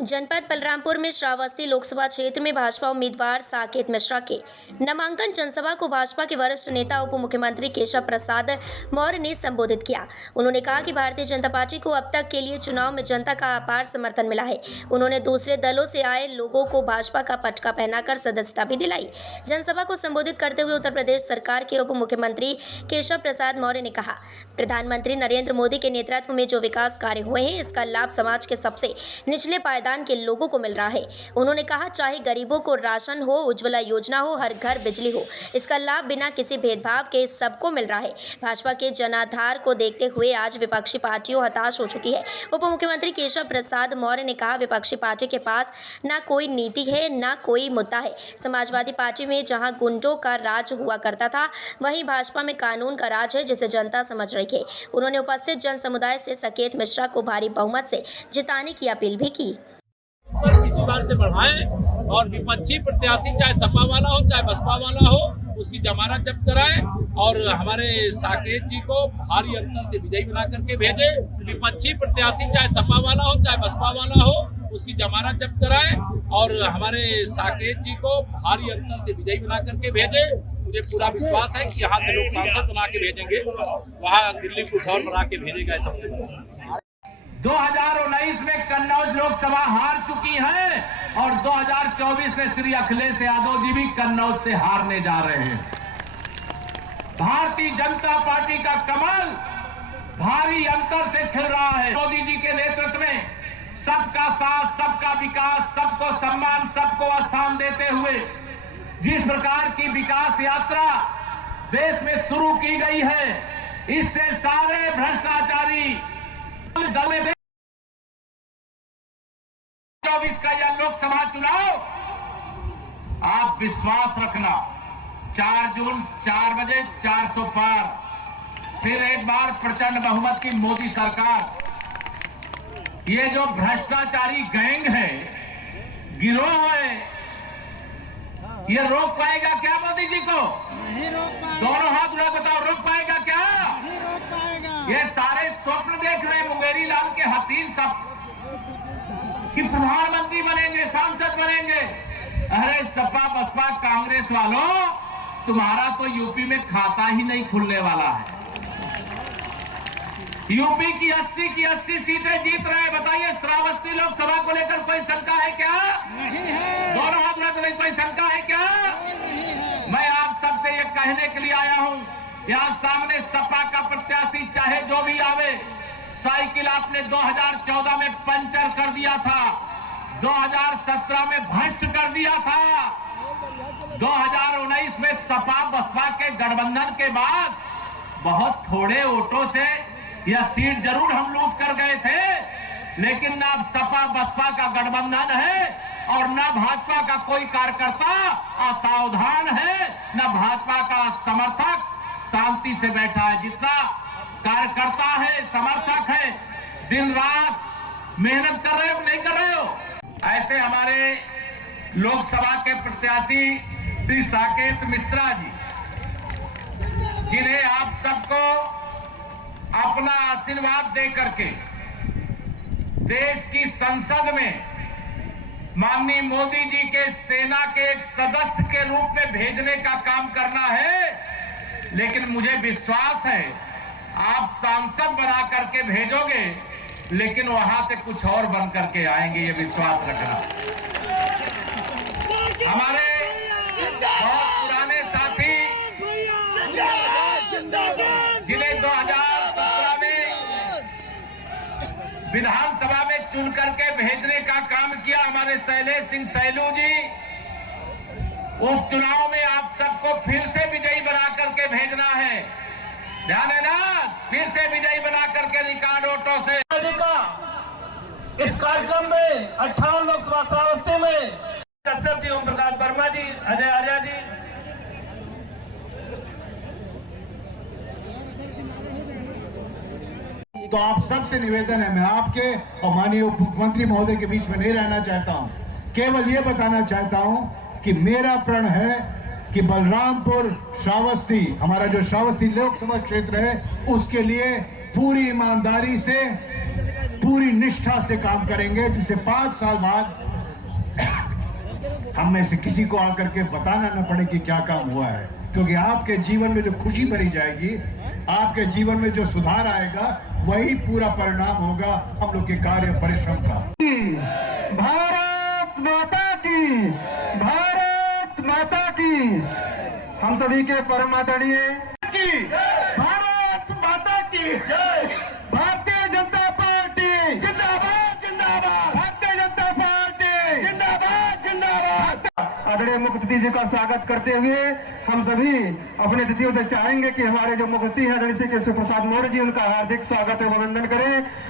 जनपद बलरामपुर में श्रावस्ती लोकसभा क्षेत्र में भाजपा उम्मीदवार साकेत मिश्रा के नामांकन जनसभा को भाजपा के वरिष्ठ नेता उप मुख्यमंत्री केशव प्रसाद मौर्य ने संबोधित किया। उन्होंने कहा कि भारतीय जनता पार्टी को अब तक के लिए चुनाव में जनता का अपार समर्थन मिला है। उन्होंने दूसरे दलों से आए लोगों को भाजपा का पटका पहनाकर सदस्यता भी दिलाई। जनसभा को संबोधित करते हुए उत्तर प्रदेश सरकार के उप मुख्यमंत्री केशव प्रसाद मौर्य ने कहा, प्रधानमंत्री नरेंद्र मोदी के नेतृत्व में जो विकास कार्य हुए हैं, इसका लाभ समाज के सबसे निचले पायदान के लोगों को मिल रहा है। उन्होंने कहा, चाहे गरीबों को राशन हो, उज्ज्वला योजना हो, हर घर बिजली हो, इसका लाभ बिना किसी भेदभाव के सबको मिल रहा है। भाजपा के जनाधार को देखते हुए आज विपक्षी पार्टियों हताश हो चुकी है। उप मुख्यमंत्री केशव प्रसाद मौर्य ने कहा, विपक्षी पार्टी के पास ना कोई नीति है, ना कोई मुद्दा है। समाजवादी पार्टी में जहां गुंडों का राज हुआ करता था, वहीं भाजपा में कानून का राज है, जिसे जनता समझ रही है। उन्होंने उपस्थित जन समुदाय से साकेत मिश्रा को भारी बहुमत से जिताने की अपील भी की। किसी बार से बढ़ाएं और विपक्षी प्रत्याशी चाहे सपा वाला हो चाहे बसपा वाला हो, उसकी जमानत जब्त कराएं और हमारे साकेत जी को भारी अंतर से विजयी बना करके भेजें। विपक्षी प्रत्याशी चाहे सपा वाला हो चाहे बसपा वाला हो, उसकी जमानत जब्त कराएं और हमारे साकेत जी को भारी अंतर से विजयी बना करके भेजें। मुझे पूरा विश्वास है कि यहाँ से लोग सांसद बना के भेजेंगे, वहाँ दिल्ली कुछ और बना के भेजेगा। ऐसा 2019 में कन्नौज लोकसभा हार चुकी है और 2024 में श्री अखिलेश यादव जी भी कन्नौज से हारने जा रहे हैं। भारतीय जनता पार्टी का कमल भारी अंतर से खिल रहा है। मोदी जी के नेतृत्व में सबका साथ, सबका विकास, सबको सम्मान, सबको स्थान देते हुए जिस प्रकार की विकास यात्रा देश में शुरू की गई है, इससे सारे भ्रष्टाचारी 24 का यह लोकसभा चुनाव, आप विश्वास रखना, 4 जून 4 बजे 400 पार, फिर एक बार प्रचंड बहुमत की मोदी सरकार। ये जो भ्रष्टाचारी गैंग है, गिरोह है, ये रोक पाएगा क्या मोदी जी को? नहीं रोक पाएगा। दोनों हाथ उठा बताओ, रोक पाएगा क्या? नहीं रोक पाएगा। ये सारे स्वप्न देख रहे मुंगेरी लाल के हसीन सब कि प्रधानमंत्री बनेंगे, सांसद बनेंगे। अरे सपा बसपा कांग्रेस वालों, तुम्हारा तो यूपी में खाता ही नहीं खुलने वाला है। यूपी की 80 की 80 सीटें जीत रहे हैं। बताइए, श्रावस्ती लोकसभा को लेकर कोई शंका है क्या? नहीं है। दोनों हाथ उठाकर कोई शंका है क्या? नहीं है। मैं आप सबसे ये कहने के लिए आया हूं, यहाँ सामने सपा का प्रत्याशी चाहे जो भी आवे, साइकिल आपने 2014 में पंचर कर दिया था, 2017 में भ्रष्ट कर दिया था, 2019 में सपा बसपा के गठबंधन के बाद बहुत थोड़े वोटों से यह सीट जरूर हम लूट कर गए थे, लेकिन ना सपा बसपा का गठबंधन है और न भाजपा का कोई कार्यकर्ता असावधान है, न भाजपा का समर्थक शांति से बैठा है। जितना कार्यकर्ता है, समर्थक है, दिन रात मेहनत कर रहे हो, नहीं कर रहे हो? ऐसे हमारे लोकसभा के प्रत्याशी श्री साकेत मिश्रा जी, जिन्हें आप सबको अपना आशीर्वाद दे करके देश की संसद में माननीय मोदी जी के सेना के एक सदस्य के रूप में भेजने का काम करना है। लेकिन मुझे विश्वास है आप सांसद बना करके भेजोगे, लेकिन वहां से कुछ और बन करके आएंगे, ये विश्वास रखना। हमारे बहुत पुराने साथी जिन्हें 2017 में विधानसभा में चुन करके भेजने का काम किया, हमारे शैलेश सिंह सैलू जी, उपचुनाव में आप सबको फिर से विजयी बना करके भेजना है। ध्यान है ना? फिर से विजयी बना करके रिकॉर्ड वोटों से। इस कार्यक्रम में 58 लोकसभा श्रावस्ती में कश्यप जी, ओम प्रकाश वर्मा जी, अजय आर्या जी, तो आप सबसे निवेदन है, मैं आपके और माननीय उप मुख्यमंत्री महोदय के बीच में नहीं रहना चाहता हूं, केवल ये बताना चाहता हूं कि मेरा प्रण है कि बलरामपुर श्रावस्ती, हमारा जो श्रावस्ती लोकसभा क्षेत्र है, उसके लिए पूरी ईमानदारी से पूरी निष्ठा से काम करेंगे, जिससे 5 साल बाद हम में से किसी को आकर के बताना न पड़े कि क्या काम हुआ है, क्योंकि आपके जीवन में जो खुशी भरी जाएगी, आपके जीवन में जो सुधार आएगा, वही पूरा परिणाम होगा हम लोग के कार्य परिश्रम का। भारत माता की, भारत माता की, हम सभी के परम आदरणीय भारत माता की, भारतीय जनता पार्टी जिंदाबाद जिंदाबाद, भारतीय जनता पार्टी जिंदाबाद जिंदाबाद। आदरणीय मुख्य अतिथि जी का स्वागत करते हुए हम सभी अपने अतिथियों से चाहेंगे कि हमारे जो मुख्य अतिथि हैं आदरणीय श्री केशव प्रसाद मौर्य जी, उनका हार्दिक स्वागत एवं अभिनंदन करें।